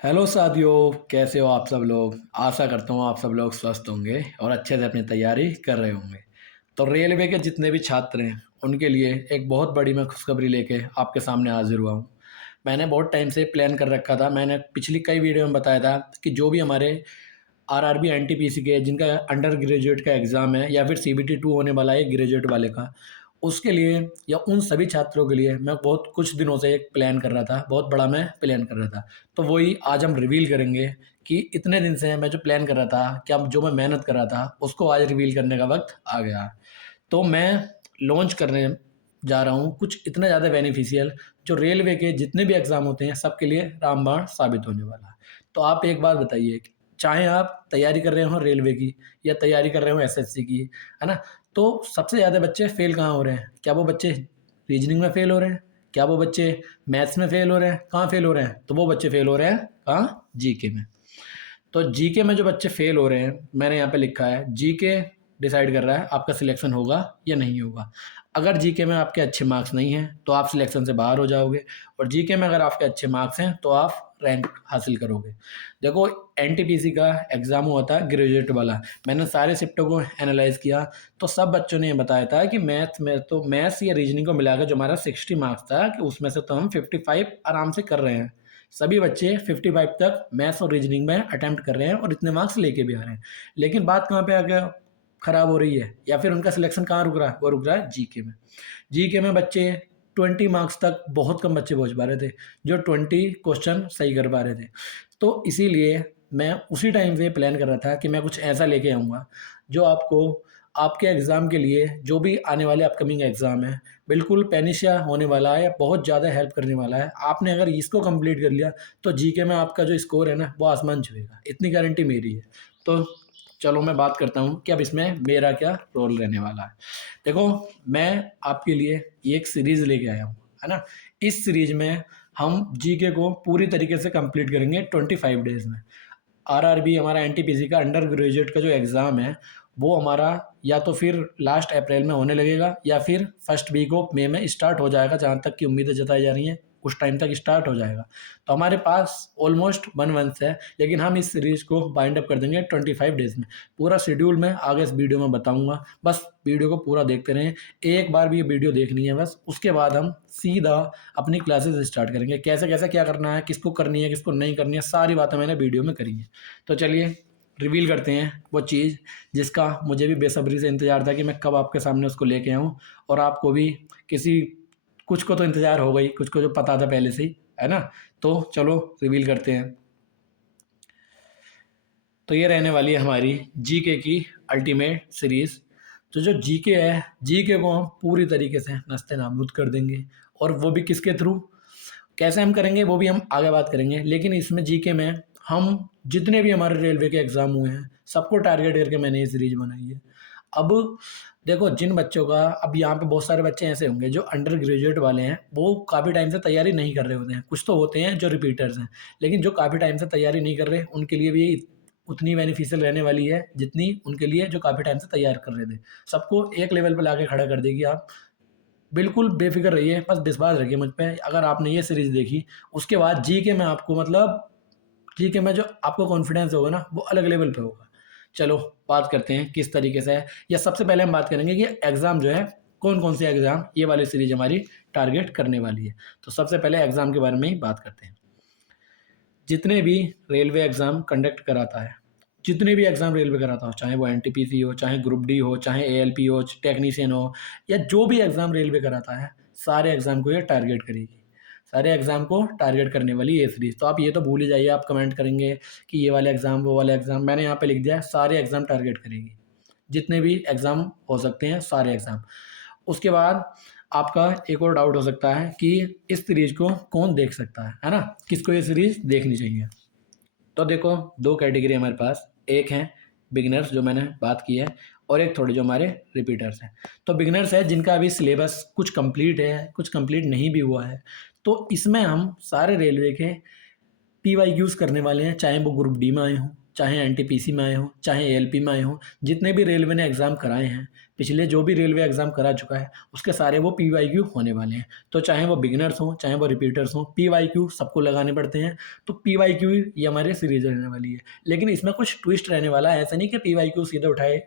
Hello साथियों, कैसे हो आप सब लोग। आशा करता हूँ आप सब लोग स्वस्थ होंगे और अच्छे से अपनी तैयारी कर रहे होंगे। तो रेलवे के जितने भी छात्र हैं उनके लिए एक बहुत बड़ी मैं खुशखबरी लेके आपके सामने हाजिर हुआ हूँ। मैंने बहुत टाइम से प्लान कर रखा था। मैंने पिछली कई वीडियो में बताया था कि जो भी हमारे आरआरबी एनटीपीसी के जिनका अंडर ग्रेजुएट का एग्ज़ाम है या फिर सीबीटी 2 होने वाला है ग्रेजुएट वाले का, उसके लिए या उन सभी छात्रों के लिए मैं बहुत कुछ दिनों से एक प्लान कर रहा था, बहुत बड़ा मैं प्लान कर रहा था। तो वही आज हम रिवील करेंगे कि इतने दिन से मैं जो प्लान कर रहा था, क्या जो मैं मेहनत कर रहा था, उसको आज रिवील करने का वक़्त आ गया। तो मैं लॉन्च करने जा रहा हूँ कुछ इतना ज़्यादा बेनिफिशियल, जो रेलवे के जितने भी एग्ज़ाम होते हैं सबके लिए रामबाण साबित होने वाला है। तो आप एक बात बताइए कि चाहे आप तैयारी कर रहे हो रेलवे की या तैयारी कर रहे हो एसएससी की, है ना? तो सबसे ज़्यादा बच्चे फ़ेल कहाँ हो रहे हैं? क्या वो बच्चे रीजनिंग में फ़ेल हो रहे हैं? क्या वो बच्चे मैथ्स में फ़ेल हो रहे हैं? कहाँ फ़ेल हो रहे हैं? तो वो बच्चे फ़ेल हो रहे हैं कहाँ? जीके में। तो जीके में जो बच्चे फेल हो रहे हैं, मैंने यहाँ पे लिखा है जीके डिसाइड कर रहा है आपका सिलेक्शन होगा या नहीं होगा। अगर जीके में आपके अच्छे मार्क्स नहीं हैं तो आप सिलेक्शन से बाहर हो जाओगे, और जीके में अगर आपके अच्छे मार्क्स हैं तो आप रैंक हासिल करोगे। देखो, एनटीपीसी का एग्ज़ाम हुआ था ग्रेजुएट वाला, मैंने सारे शिफ्टों को एनालाइज किया तो सब बच्चों ने ये बताया था कि मैथ्स या रीजनिंग को मिलाकर जो हमारा 60 मार्क्स था कि उसमें से तो हम 55 आराम से कर रहे हैं। सभी बच्चे 55 तक मैथ्स और रीजनिंग में अटेम्प्ट कर रहे हैं और इतने मार्क्स लेके भी आ रहे हैं। लेकिन बात कहाँ पे आके खराब हो रही है, या फिर उनका सिलेक्शन कहाँ रुक रहा है? वो रुक रहा है जीके में। जीके में बच्चे 20 मार्क्स तक बहुत कम बच्चे पहुंच पा रहे थे, जो 20 क्वेश्चन सही कर पा रहे थे। तो इसीलिए मैं उसी टाइम से प्लान कर रहा था कि मैं कुछ ऐसा लेके आऊँगा जो आपको आपके एग्ज़ाम के लिए, जो भी आने वाले अपकमिंग एग्ज़ाम है, बिल्कुल पेनिशिया होने वाला है या बहुत ज़्यादा हेल्प करने वाला है। आपने अगर इसको कंप्लीट कर लिया तो जीके में आपका जो स्कोर है ना वो आसमान छुएगा, इतनी गारंटी मेरी है। तो चलो मैं बात करता हूँ कि अब इसमें मेरा क्या रोल रहने वाला है। देखो, मैं आपके लिए ये एक सीरीज़ लेके आया हूँ, है ना? इस सीरीज़ में हम जीके को पूरी तरीके से कंप्लीट करेंगे 25 डेज़ में। आरआरबी हमारा एनटीपीसी का अंडर ग्रेजुएट का जो एग्ज़ाम है, वो हमारा या तो फिर लास्ट अप्रैल में होने लगेगा या फिर फर्स्ट वीक ऑफ मई में स्टार्ट हो जाएगा, जहाँ तक की उम्मीदें जताई जा रही हैं उस टाइम तक स्टार्ट हो जाएगा। तो हमारे पास ऑलमोस्ट 1 मंथ है, लेकिन हम इस सीरीज़ को बाइंड अप कर देंगे 25 डेज़ में। पूरा शेड्यूल मैं आगे इस वीडियो में बताऊँगा, बस वीडियो को पूरा देखते रहें। एक बार भी ये वीडियो देखनी है बस, उसके बाद हम सीधा अपनी क्लासेस स्टार्ट करेंगे। कैसे-कैसे क्या करना है, किसको करनी है, किसको नहीं करनी है, सारी बातें मैंने वीडियो में करी हैं। तो चलिए रिवील करते हैं वो चीज़ जिसका मुझे भी बेसब्री से इंतज़ार था कि मैं कब आपके सामने उसको लेके आऊँ, और आपको भी किसी कुछ को तो इंतज़ार होगा ही, कुछ को जो पता था पहले से ही, है ना? तो चलो रिवील करते हैं। तो ये रहने वाली है हमारी जीके की अल्टीमेट सीरीज़। तो जो जीके है, जीके को हम पूरी तरीके से नस्ते-नाबूद कर देंगे, और वो भी किसके थ्रू? कैसे हम करेंगे वो भी हम आगे बात करेंगे। लेकिन इसमें जीके में हम जितने भी हमारे रेलवे के एग्ज़ाम हुए हैं, सबको टारगेट करके मैंने ये सीरीज़ बनाई है। अब देखो, जिन बच्चों का अब यहाँ पे बहुत सारे बच्चे ऐसे होंगे जो अंडर ग्रेजुएट वाले हैं, वो काफ़ी टाइम से तैयारी नहीं कर रहे होते हैं। कुछ तो होते हैं जो रिपीटर्स हैं, लेकिन जो काफ़ी टाइम से तैयारी नहीं कर रहे, उनके लिए भी ये उतनी बेनिफिशियल रहने वाली है, जितनी उनके लिए जो काफ़ी टाइम से तैयार कर रहे थे। सबको एक लेवल पे लाके खड़ा कर देगी। आप बिल्कुल बेफ़िक्र रहिए, बस विश्वास रखिए मुझ पे। अगर आपने ये सीरीज़ देखी, उसके बाद जीके में आपको मतलब जीके में जो आपको कॉन्फिडेंस होगा ना, वो अलग लेवल पे होगा। चलो बात करते हैं किस तरीके से है, या सबसे पहले हम बात करेंगे कि एग्ज़ाम जो है, कौन-कौन से एग्ज़ाम ये वाली सीरीज़ हमारी टारगेट करने वाली है। तो सबसे पहले एग्ज़ाम के बारे में ही बात करते हैं। जितने भी रेलवे एग्ज़ाम कंडक्ट कराता है, जितने भी एग्ज़ाम रेलवे कराता हो, चाहे वो एनटीपीसी हो, चाहे ग्रुप डी हो, चाहे एएलपी हो, टेक्नीशियन हो, या जो भी एग्ज़ाम रेलवे कराता है, सारे एग्ज़ाम को ये टारगेट करेगी। सारे एग्ज़ाम को टारगेट करने वाली ये सीरीज़। तो आप ये तो भूल ही जाइए, आप कमेंट करेंगे कि ये वाले एग्ज़ाम, वो वाले एग्ज़ाम। मैंने यहाँ पे लिख दिया है, सारे एग्ज़ाम टारगेट करेगी। जितने भी एग्ज़ाम हो सकते हैं, सारे एग्ज़ाम। उसके बाद आपका एक और डाउट हो सकता है कि इस सीरीज़ को कौन देख सकता है ना? किसको ये सीरीज़ देखनी चाहिए? तो देखो, 2 कैटेगरी हमारे पास, एक है बिगिनर्स जो मैंने बात की है, और एक थोड़े जो हमारे रिपीटर्स हैं। तो बिगिनर्स है जिनका अभी सिलेबस कुछ कंप्लीट है, कुछ कंप्लीट नहीं भी हुआ है। तो इसमें हम सारे रेलवे के पीवाईक्यूज़ करने वाले हैं, चाहे वो ग्रुप डी में आए हों, चाहे एनटीपीसी में आए हों, चाहे एएलपी में आए हों, जितने भी रेलवे ने एग्ज़ाम कराए हैं, पिछले जो भी रेलवे एग्ज़ाम करा चुका है, उसके सारे वो पीवाईक्यू होने वाले हैं। तो चाहे वो बिगिनर्स हों, चाहे वो रिपीटर्स हों, पीवाईक्यू सबको लगाने पड़ते हैं। तो पीवाईक्यू ये हमारे सीरीज़ रहने वाली है। लेकिन इसमें कुछ ट्विस्ट रहने वाला है, ऐसा नहीं कि पीवाईक्यू सीधे उठाए।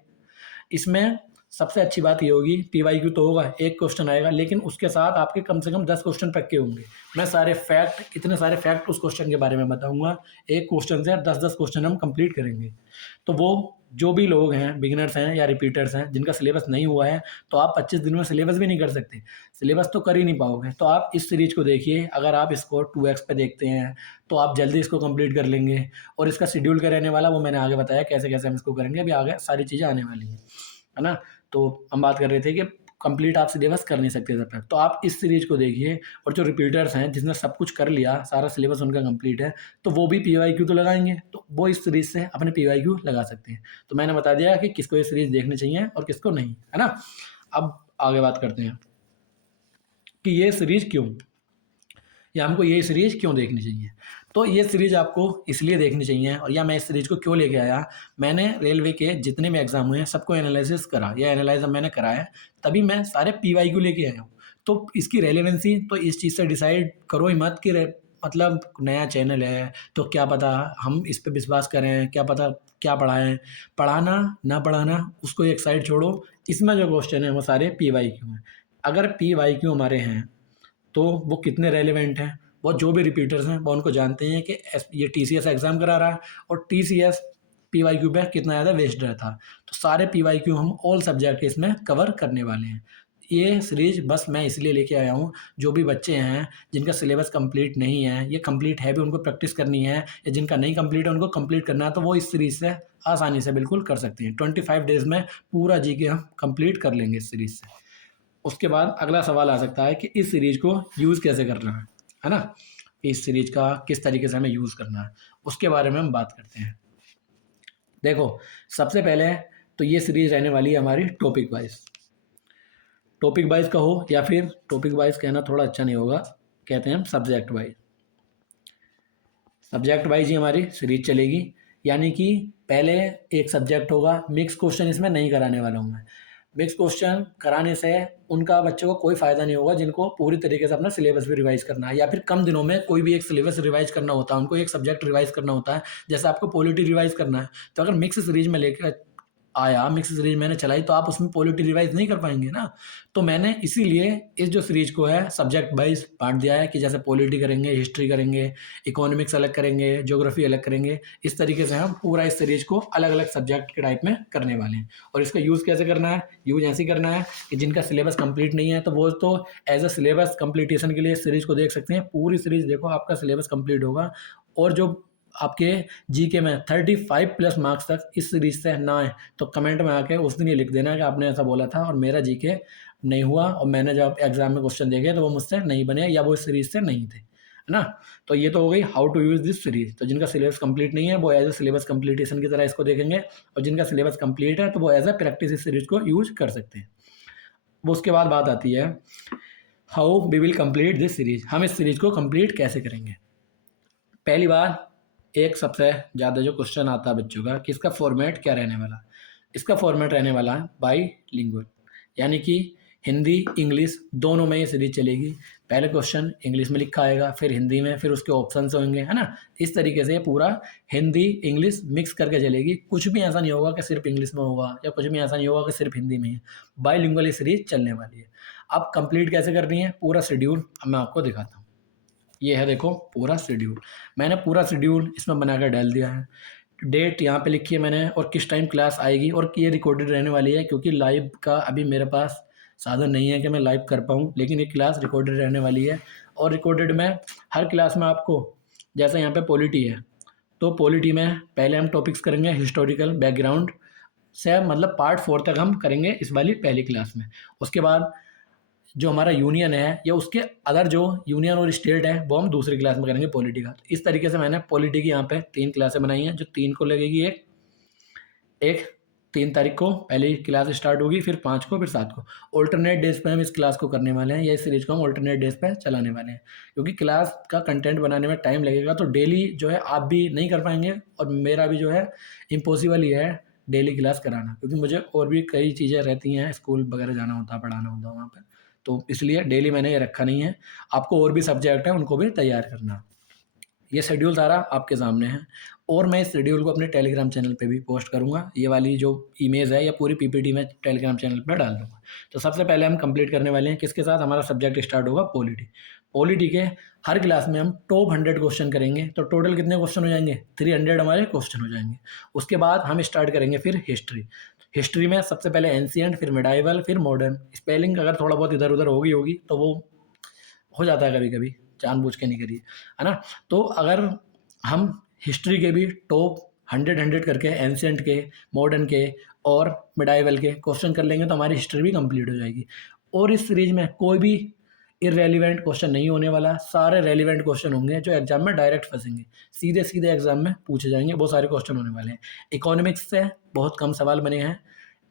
इसमें सबसे अच्छी बात ये होगी, पीवाईक्यू तो होगा, एक क्वेश्चन आएगा, लेकिन उसके साथ आपके कम से कम 10 क्वेश्चन पक्के होंगे। मैं सारे फैक्ट, इतने सारे फैक्ट उस क्वेश्चन के बारे में बताऊंगा। एक क्वेश्चन से 10-10 क्वेश्चन हम कंप्लीट करेंगे। तो वो जो भी लोग हैं, बिगिनर्स हैं या रिपीटर्स हैं, जिनका सिलेबस नहीं हुआ है, तो आप 25 दिन में सिलेबस भी नहीं कर सकते, सिलेबस तो कर ही नहीं पाओगे। तो आप इस सीरीज को देखिए, अगर आप इसको 2x पे देखते हैं तो आप जल्दी इसको कंप्लीट कर लेंगे। और इसका शेड्यूल क्या रहने वाला वो मैंने आगे बताया, कैसे कैसे हम इसको करेंगे, अभी आगे सारी चीज़ें आने वाली हैं, है ना। तो हम बात कर रहे थे कि कंप्लीट आप सिलेबस कर नहीं सकते तब तक, तो आप इस सीरीज को देखिए। और जो रिपीटर्स हैं, जिसने सब कुछ कर लिया, सारा सिलेबस उनका कंप्लीट है, तो वो भी पीवाईक्यू तो लगाएंगे, तो वो इस सीरीज से अपने पीवाईक्यू लगा सकते हैं। तो मैंने बता दिया कि किसको ये सीरीज देखनी चाहिए और किसको नहीं, है ना। अब आगे बात करते हैं कि ये सीरीज क्यों, या हमको ये सीरीज क्यों देखनी चाहिए। तो ये सीरीज आपको इसलिए देखनी चाहिए, और या मैं इस सीरीज को क्यों लेके आया, मैंने रेलवे के जितने भी एग्जाम हुए हैं सबको एनालिसिस करा, या एनालाइज मैंने कराया, तभी मैं सारे पीवाईक्यू लेके आया हूँ। तो इसकी रेलेवेंसी तो इस चीज़ से डिसाइड करो ही मत कि मतलब नया चैनल है तो क्या पता हम इस पर विश्वास करें, क्या पता क्या पढ़ाएं, पढ़ाना ना पढ़ाना उसको एक साइड छोड़ो। इसमें जो क्वेश्चन है वो सारे पीवाईक्यू हैं। अगर पीवाईक्यू हमारे हैं तो वो कितने रेलिवेंट हैं, वो जो भी रिपीटर्स हैं वो उनको जानते हैं कि ये टीसीएस एग्ज़ाम करा रहा है, और टीसीएस पीवाईक्यू पे कितना ज़्यादा वेस्ट रहता। तो सारे पीवाईक्यू हम ऑल सब्जेक्ट इसमें कवर करने वाले हैं। ये सीरीज बस मैं इसलिए लेके आया हूँ, जो भी बच्चे हैं जिनका सिलेबस कंप्लीट नहीं है, ये कंप्लीट है भी, उनको प्रैक्टिस करनी है, या जिनका नहीं कंप्लीट है उनको कंप्लीट करना है, तो वो इस सीरीज से आसानी से बिल्कुल कर सकते हैं। 25 डेज़ में पूरा जीके हम कंप्लीट कर लेंगे इस सीरीज से। उसके बाद अगला सवाल आ सकता है कि इस सीरीज को यूज़ कैसे करना है ना। इस सीरीज का किस तरीके से हमें यूज़ करना है, उसके बारे में हम बात करते हैं। देखो, सबसे पहले तो ये सीरीज रहने वाली है हमारी टॉपिक वाइज। टॉपिक वाइज कहो, या फिर टॉपिक वाइज कहना थोड़ा अच्छा नहीं होगा, कहते हैं हम सब्जेक्ट वाइज। सब्जेक्ट वाइज ही हमारी सीरीज चलेगी, यानी कि पहले एक सब्जेक्ट होगा। मिक्स क्वेश्चन इसमें नहीं कराने वाला हूँ मैं। मिक्स क्वेश्चन कराने से उनका बच्चों को कोई फ़ायदा नहीं होगा जिनको पूरी तरीके से अपना सिलेबस भी रिवाइज करना है, या फिर कम दिनों में कोई भी एक सिलेबस रिवाइज करना होता है, उनको एक सब्जेक्ट रिवाइज करना होता है। जैसे आपको पॉलिटी रिवाइज करना है, तो अगर मिक्स सीरीज में लेकर आया, मिक्स सीरीज मैंने चलाई, तो आप उसमें पॉलिटी रिवाइज नहीं कर पाएंगे ना। तो मैंने इसीलिए इस जो सीरीज को है सब्जेक्ट वाइज बांट दिया है, कि जैसे पॉलिटी करेंगे, हिस्ट्री करेंगे, इकोनॉमिक्स अलग करेंगे, ज्योग्राफी अलग करेंगे। इस तरीके से हम पूरा इस सीरीज को अलग अलग सब्जेक्ट के टाइप में करने वाले हैं। और इसका यूज़ कैसे करना है, यूज़ ऐसे करना है कि जिनका सिलेबस कंप्लीट नहीं है, तो वो तो एज अ सिलेबस कंप्लीटेशन के लिए इस सीरीज को देख सकते हैं। पूरी सीरीज देखो, आपका सिलेबस कंप्लीट होगा। और जो आपके जीके में 35+ मार्क्स तक इस सीरीज से ना आए, तो कमेंट में आके उस दिन ये लिख देना कि आपने ऐसा बोला था और मेरा जीके नहीं हुआ, और मैंने जब एग्जाम में क्वेश्चन देखे तो वो मुझसे नहीं बने, या वो इस सीरीज से नहीं थे, है ना। तो ये तो हो गई how to use this series. तो जिनका सिलेबस कंप्लीट नहीं है वो एज ए सिलेबस कंप्लीटेशन की तरह इसको देखेंगे, और जिनका सिलेबस कंप्लीट है तो वो एज ए प्रैक्टिस इस सीरीज को यूज कर सकते हैं। वो उसके बाद बात आती है how we will complete this series, हम इस सीरीज को कंप्लीट कैसे करेंगे। पहली बात, एक सबसे ज़्यादा जो क्वेश्चन आता है बच्चों का कि इसका फॉर्मेट क्या रहने वाला। इसका फॉर्मेट रहने वाला है बाईलिंगुअल, यानी कि हिंदी इंग्लिश दोनों में ये सीरीज चलेगी। पहले क्वेश्चन इंग्लिश में लिखा आएगा, फिर हिंदी में, फिर उसके ऑप्शंस होंगे, है ना। इस तरीके से पूरा हिंदी इंग्लिश मिक्स करके चलेगी। कुछ भी ऐसा नहीं होगा कि सिर्फ इंग्लिश में होगा, या कुछ भी ऐसा नहीं होगा कि सिर्फ हिंदी में है। बाईलिंगुअल ये सीरीज चलने वाली है। अब कंप्लीट कैसे करनी है, पूरा शेड्यूल अब मैं आपको दिखाता हूँ। ये है, देखो पूरा शेड्यूल, मैंने पूरा शेड्यूल इसमें बनाकर डाल दिया है। डेट यहाँ पे लिखी है मैंने, और किस टाइम क्लास आएगी, और ये रिकॉर्डेड रहने वाली है, क्योंकि लाइव का अभी मेरे पास साधन नहीं है कि मैं लाइव कर पाऊँ, लेकिन ये क्लास रिकॉर्डेड रहने वाली है। और रिकॉर्डेड में हर क्लास में आपको, जैसे यहाँ पे पॉलिटी है, तो पॉलिटी में पहले हम टॉपिक्स करेंगे हिस्टोरिकल बैकग्राउंड से, मतलब पार्ट 4 तक हम करेंगे इस वाली पहली क्लास में। उसके बाद जो हमारा यूनियन है, या उसके अदर जो यूनियन और स्टेट है, वो हम दूसरी क्लास में करेंगे पॉलिटी का। तो इस तरीके से मैंने पॉलिटी की यहाँ पे 3 क्लासें बनाई हैं, जो 3 को लगेगी एक 3 तारीख को पहली क्लास स्टार्ट होगी, फिर 5 को, फिर 7 को। ऑल्टरनेट डेज पे हम इस क्लास को करने वाले हैं, या इस सीरीज को हम ऑल्टरनेट डेज पे चलाने वाले हैं, क्योंकि क्लास का कंटेंट बनाने में टाइम लगेगा। तो डेली जो है आप भी नहीं कर पाएंगे और मेरा भी जो है इम्पॉसिबल ही है डेली क्लास कराना, क्योंकि मुझे और भी कई चीज़ें रहती हैं, स्कूल वगैरह जाना होता है, पढ़ाना होता है वहाँ पर। तो इसलिए डेली मैंने ये रखा नहीं है। आपको और भी सब्जेक्ट हैं, उनको भी तैयार करना। ये शेड्यूल सारा आपके सामने है, और मैं इस शेड्यूल को अपने टेलीग्राम चैनल पे भी पोस्ट करूँगा। ये वाली जो इमेज है या पूरी पीपीटी मैं टेलीग्राम चैनल पे डाल दूँगा। तो सबसे पहले हम कंप्लीट करने वाले हैं किसके साथ, हमारा सब्जेक्ट स्टार्ट होगा पॉलिटी। पॉलिटी के हर क्लास में हम टॉप 100 क्वेश्चन करेंगे। तो टोटल कितने क्वेश्चन हो जाएंगे, 300 हमारे क्वेश्चन हो जाएंगे। उसके बाद हम स्टार्ट करेंगे फिर हिस्ट्री। हिस्ट्री में सबसे पहले एंशियंट, फिर मिडाइवल, फिर मॉडर्न। स्पेलिंग अगर थोड़ा बहुत इधर उधर होगी तो वो हो जाता है कभी कभी, जानबूझ के नहीं करिए, है ना। तो अगर हम हिस्ट्री के भी टॉप 100 करके, एंशियंट के, मॉडर्न के और मिडाइवल के क्वेश्चन कर लेंगे तो हमारी हिस्ट्री भी कंप्लीट हो जाएगी। और इस सीरीज में कोई भी इरेलीवेंट क्वेश्चन नहीं होने वाला, सारे रेलिवेंट क्वेश्चन होंगे जो एग्जाम में डायरेक्ट फंसेंगे, सीधे सीधे एग्जाम में पूछे जाएंगे। बहुत सारे क्वेश्चन होने वाले हैं। इकोनॉमिक्स से बहुत कम सवाल बने हैं।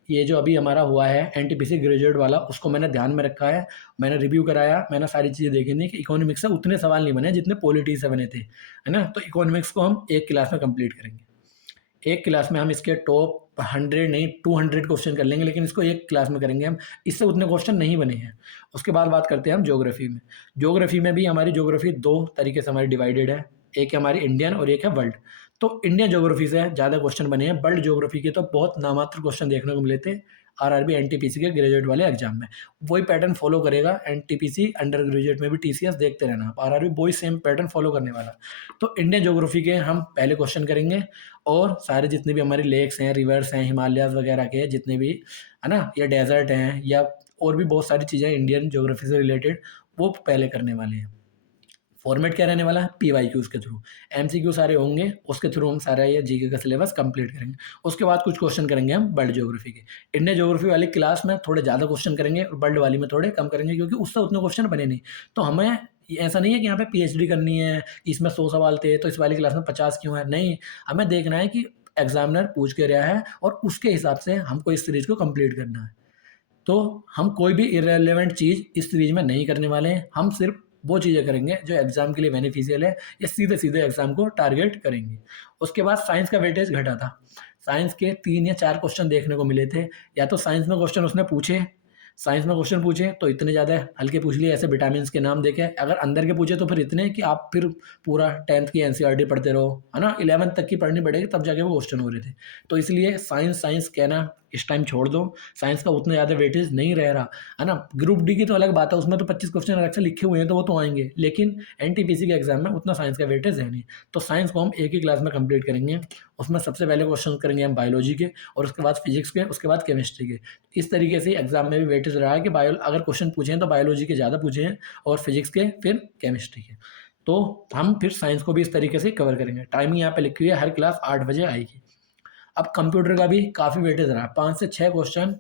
ये जो अभी हमारा हुआ है एनटीपीसी ग्रेजुएट वाला, उसको मैंने ध्यान में रखा है, मैंने रिव्यू कराया, मैंने सारी चीज़ें देखी थी कि इकोनॉमिक्स से उतने सवाल नहीं बने जितने पॉलिटी से बने थे, है ना। तो इकोनॉमिक्स को हम एक क्लास में कंप्लीट करेंगे। एक क्लास में हम इसके टॉप 100 नहीं 200 क्वेश्चन कर लेंगे, लेकिन इसको एक क्लास में करेंगे हम। इससे उतने क्वेश्चन नहीं बने हैं। उसके बाद बात करते हैं हम ज्योग्राफी में। ज्योग्राफी में भी हमारी ज्योग्राफी 2 तरीके से हमारी डिवाइडेड है, एक है हमारी इंडियन और एक है वर्ल्ड। तो इंडियन ज्योग्राफी से ज़्यादा क्वेश्चन बने हैं, वर्ल्ड ज्योग्राफी के तो बहुत नामात्र क्वेश्चन देखने को मिले थे आरआरबी एनटीपीसी के ग्रेजुएट वाले एग्जाम में। वही पैटर्न फॉलो करेगा एनटीपीसी अंडर ग्रेजुएट में भी, टीसीएस देखते रहना आप, आरआरबी वही सेम पैटर्न फॉलो करने वाला। तो इंडियन ज्योग्राफी के हम पहले क्वेश्चन करेंगे, और सारे जितने भी हमारे लेक्स हैं, रिवर्स हैं, हिमालयाज वगैरह के जितने भी, है ना, या डेजर्ट हैं, या और भी बहुत सारी चीज़ें इंडियन ज्योग्राफी से रिलेटेड, वो पहले करने वाले हैं। फॉर्मेट क्या रहने वाला है, पीवाईक्यूज के थ्रू, एमसीक्यू सारे होंगे, उसके थ्रू हम सारा ये जीके का सिलेबस कंप्लीट करेंगे। उसके बाद कुछ क्वेश्चन करेंगे हम वर्ल्ड ज्योग्राफी के। इंडियन ज्योग्राफी वाली क्लास में थोड़े ज़्यादा क्वेश्चन करेंगे और वर्ल्ड वाली में थोड़े कम करेंगे, क्योंकि उससे उतने क्वेश्चन बने नहीं। तो हमें ऐसा नहीं है कि यहाँ पे पीएचडी करनी है, इसमें 100 सवाल थे तो इस वाली क्लास में 50 क्यों है, नहीं। हमें देखना है कि एग्जामिनर पूछ के रहा है और उसके हिसाब से हमको इस सीरीज को कंप्लीट करना है। तो हम कोई भी इरेलीवेंट चीज़ इस सीरीज में नहीं करने वाले हैं। हम सिर्फ वो चीज़ें करेंगे जो एग्ज़ाम के लिए बेनिफिशियल है, या सीधे सीधे एग्ज़ाम को टारगेट करेंगे। उसके बाद साइंस का वेटेज घटा था। साइंस के 3 या 4 क्वेश्चन देखने को मिले थे। या तो साइंस में क्वेश्चन उसने पूछे, साइंस में क्वेश्चन पूछे तो इतने ज़्यादा हल्के पूछ लिए, ऐसे विटामिन के नाम देके। अगर अंदर के पूछे तो फिर इतने कि आप फिर पूरा 10th की एनसीईआरटी पढ़ते रहो, है ना, 11th तक की पढ़नी पड़ेगी तब जाके वो क्वेश्चन हो रहे थे। तो इसलिए साइंस साइंस कहना इस टाइम छोड़ दो। साइंस का उतना ज़्यादा वेटेज नहीं रह रहा, है ना। ग्रुप डी की तो अलग बात है, उसमें तो 25 क्वेश्चन अलग से लिखे हुए हैं तो वो तो आएंगे, लेकिन एनटीपीसी के एग्जाम में उतना साइंस का वेटेज है नहीं। तो साइंस को हम एक ही क्लास में कंप्लीट करेंगे। उसमें सबसे पहले क्वेश्चन करेंगे हम बायोलॉजी के, और उसके बाद फिजिक्स के, उसके बाद केमिस्ट्री के। इस तरीके से एग्जाम में भी वेटेज रहा है कि बायो अगर क्वेश्चन पूछे हैं तो बायोलॉजी के ज़्यादा पूछे हैं, और फिजिक्स के फिर केमिस्ट्री के। तो हम फिर साइंस को भी इस तरीके से कवर करेंगे। टाइमिंग यहाँ पे लिखी हुई है, हर क्लास 8 बजे आएगी। अब कंप्यूटर का भी काफ़ी वेटेज रहा, 5 से 6 क्वेश्चन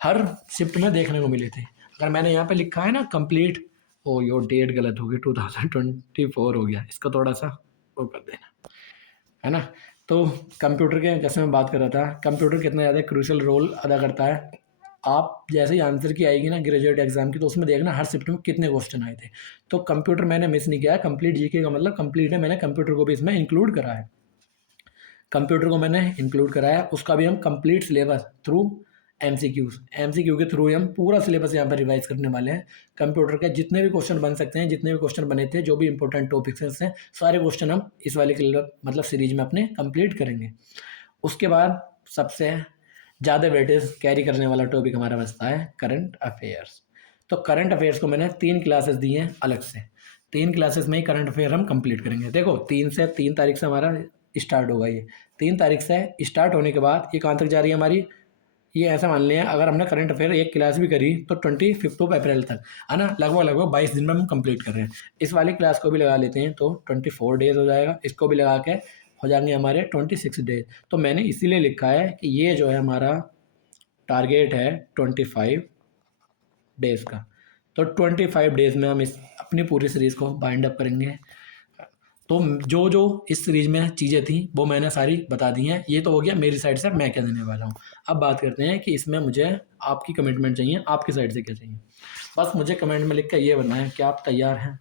हर शिफ्ट में देखने को मिले थे। अगर मैंने यहाँ पे लिखा है ना कंप्लीट, ओ यो डेट गलत होगी, 2024 हो गया, इसका थोड़ा सा वो कर देना, है ना। तो कंप्यूटर के जैसे मैं बात कर रहा था, कंप्यूटर कितना ज़्यादा क्रूशियल रोल अदा करता है। आप जैसे ही आंसर की आएगी ना ग्रेजुएट एग्जाम की, तो उसमें देखना हर शिफ्ट में कितने क्वेश्चन आए थे। तो कंप्यूटर मैंने मिस नहीं किया है, कंप्लीट जीके का मतलब कंप्लीट है, मैंने कंप्यूटर को भी इसमें इंक्लूड करा है। कंप्यूटर को मैंने इंक्लूड कराया, उसका भी हम कंप्लीट सिलेबस थ्रू एमसीक्यू के थ्रू ही हम पूरा सिलेबस यहाँ पर रिवाइज करने वाले हैं। कंप्यूटर के जितने भी क्वेश्चन बन सकते हैं, जितने भी क्वेश्चन बने थे, जो भी इंपॉर्टेंट टॉपिक्स हैं, सारे क्वेश्चन हम इस वाले मतलब सीरीज में अपने कंप्लीट करेंगे। उसके बाद सबसे ज़्यादा वेटेज कैरी करने वाला टॉपिक हमारा बचता है करंट अफेयर्स। तो करंट अफेयर्स को मैंने 3 क्लासेस दी हैं अलग से। 3 क्लासेस में ही करंट अफेयर हम कंप्लीट करेंगे। देखो 3 तारीख से हमारा स्टार्ट होगा। ये 3 तारीख से स्टार्ट होने के बाद ये कहाँ तक जा रही है हमारी, ये ऐसा मान लिया अगर हमने करंट अफेयर एक क्लास भी करी तो 25 अप्रैल तक, है ना, लगभग 22 दिन में हम कंप्लीट कर रहे हैं। इस वाली क्लास को भी लगा लेते हैं तो 24 डेज हो जाएगा, इसको भी लगा के हो जाएंगे हमारे 26 डेज। तो मैंने इसीलिए लिखा है कि ये जो है हमारा टारगेट है 25 डेज़ का। तो 25 डेज़ में हम इस अपनी पूरी सीरीज़ को बाइंड अप करेंगे। तो जो जो इस सीरीज में चीज़ें थी वो मैंने सारी बता दी हैं। ये तो हो गया मेरी साइड से मैं क्या देने वाला हूँ। अब बात करते हैं कि इसमें मुझे आपकी कमिटमेंट चाहिए, आपकी साइड से क्या चाहिए। बस मुझे कमेंट में लिख कर ये बनना है कि आप तैयार हैं।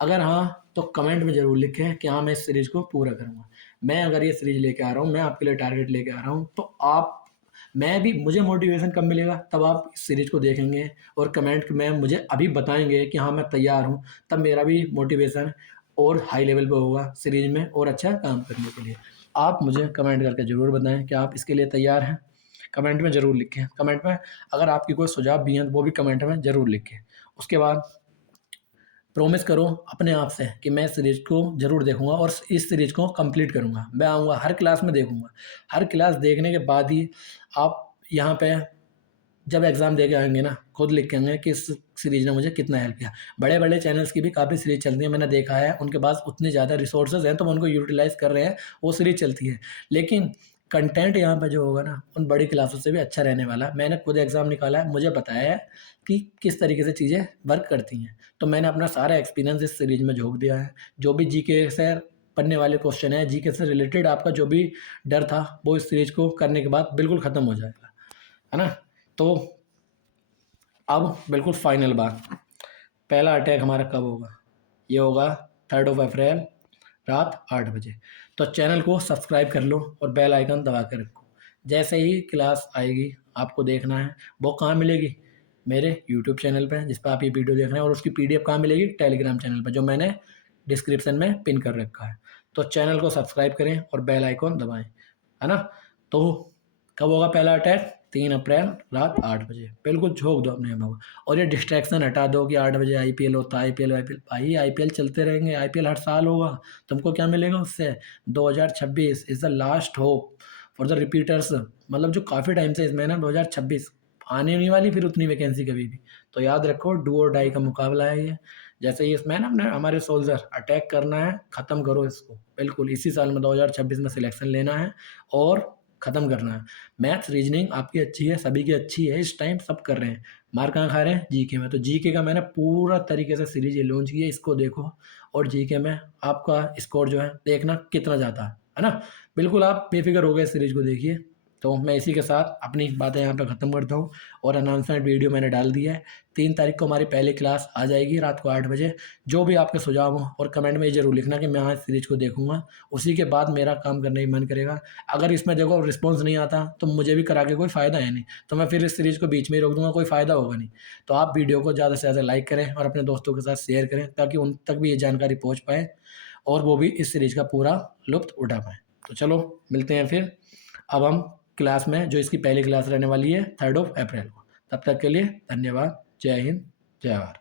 अगर हाँ तो कमेंट में ज़रूर लिखें कि हाँ मैं इस सीरीज़ को पूरा करूँगा। मैं अगर ये सीरीज़ लेके आ रहा हूँ, मैं आपके लिए टारगेट लेके आ रहा हूँ, तो आप मैं भी मुझे मोटिवेशन कब मिलेगा, तब आप इस सीरीज़ को देखेंगे और कमेंट में मुझे अभी बताएँगे कि हाँ मैं तैयार हूँ, तब मेरा भी मोटिवेशन और हाई लेवल पे होगा सीरीज़ में और अच्छा काम करने के लिए। आप मुझे कमेंट करके ज़रूर बताएँ कि आप इसके लिए तैयार हैं। कमेंट में ज़रूर लिखें। कमेंट में अगर आपकी कोई सुझाव भी हैं, तो वो भी कमेंट में ज़रूर लिखें। उसके बाद प्रॉमिस करो अपने आप से कि मैं इस सीरीज़ को ज़रूर देखूँगा और इस सीरीज़ को कंप्लीट करूँगा। मैं आऊँगा, हर क्लास में देखूँगा। हर क्लास देखने के बाद ही आप यहाँ पे जब एग्ज़ाम दे के आएँगे ना, खुद लिख के आएँगे कि इस सीरीज़ ने मुझे कितना हेल्प किया। बड़े-बड़े चैनल्स की भी काफ़ी सीरीज़ चलती हैं, मैंने देखा है, उनके पास उतने ज़्यादा रिसोर्सेज़ हैं, तो वो उनको यूटिलाइज़ कर रहे हैं, वो सीरीज़ चलती है। लेकिन कंटेंट यहाँ पे जो होगा ना, उन बड़ी क्लासों से भी अच्छा रहने वाला है। मैंने खुद एग्ज़ाम निकाला है, मुझे पता है कि किस तरीके से चीज़ें वर्क करती हैं। तो मैंने अपना सारा एक्सपीरियंस इस सीरीज़ में झोंक दिया है। जो भी जीके से पढ़ने वाले क्वेश्चन हैं, जीके से रिलेटेड आपका जो भी डर था, वो इस सीरीज़ को करने के बाद बिल्कुल ख़त्म हो जाएगा। है ना? तो अब बिल्कुल फाइनल बात, पहला अटैक हमारा कब होगा? ये होगा 3rd ऑफ अप्रैल रात 8 बजे। तो चैनल को सब्सक्राइब कर लो और बेल आइकन दबा के रखो। जैसे ही क्लास आएगी आपको देखना है, वो कहाँ मिलेगी? मेरे यूट्यूब चैनल पे जिस पे आप ये वीडियो देख रहे हैं, और उसकी पीडीएफ कहाँ मिलेगी? टेलीग्राम चैनल पे, जो मैंने डिस्क्रिप्शन में पिन कर रखा है। तो चैनल को सब्सक्राइब करें और बेल आइकन दबाएँ, है ना? तो कब होगा पहला अटैक? 3 अप्रैल रात 8 बजे। बिल्कुल झोंक दो अपने आप को और ये डिस्ट्रैक्शन हटा दो कि 8 बजे आईपीएल होता है, आईपीएल भाई आईपीएल चलते रहेंगे, आईपीएल हर साल होगा। तुमको क्या मिलेगा उससे? 2026 is the last hope for the repeaters. मतलब जो काफ़ी टाइम से इसमें ना 2026 आने नहीं वाली फिर उतनी वैकेंसी कभी भी। तो याद रखो, डू और डाई का मुकाबला है ये। जैसे ही इसमें ना अपने हमारे सोल्जर अटैक करना है, ख़त्म करो इसको। बिल्कुल इसी साल में 2026 में सिलेक्शन लेना है और ख़त्म करना है। मैथ्स, रीजनिंग आपकी अच्छी है, सभी की अच्छी है, इस टाइम सब कर रहे हैं। मार कहाँ खा रहे हैं? जीके में। तो जीके का मैंने पूरा तरीके से सीरीज़ ये लॉन्च की है, इसको देखो और जीके में आपका स्कोर जो है देखना कितना जाता है ना? बिल्कुल आप बेफ़िक्र हो गए इस सीरीज़ को देखिए। तो मैं इसी के साथ अपनी बातें यहाँ पे ख़त्म करता हूँ और अनाउंसमेंट वीडियो मैंने डाल दी है। 3 तारीख को हमारी पहली क्लास आ जाएगी रात को 8 बजे। जो भी आपके सुझाव हों और कमेंट में ये ज़रूर लिखना कि मैं आज सीरीज़ को देखूँगा, उसी के बाद मेरा काम करने का मन करेगा। अगर इसमें देखो रिस्पॉन्स नहीं आता तो मुझे भी करा के कोई फ़ायदा है नहीं, तो मैं फिर इस सीरीज़ को बीच में ही रोक दूँगा, कोई फ़ायदा होगा नहीं। तो आप वीडियो को ज़्यादा से ज़्यादा लाइक करें और अपने दोस्तों के साथ शेयर करें ताकि उन तक भी ये जानकारी पहुँच पाए और वो भी इस सीरीज़ का पूरा लुत्फ़ उठा पाएँ। तो चलो मिलते हैं फिर। अब हम क्लास में, जो इसकी पहली क्लास रहने वाली है 3rd ऑफ अप्रैल को। तब तक के लिए धन्यवाद। जय हिंद, जय भारत।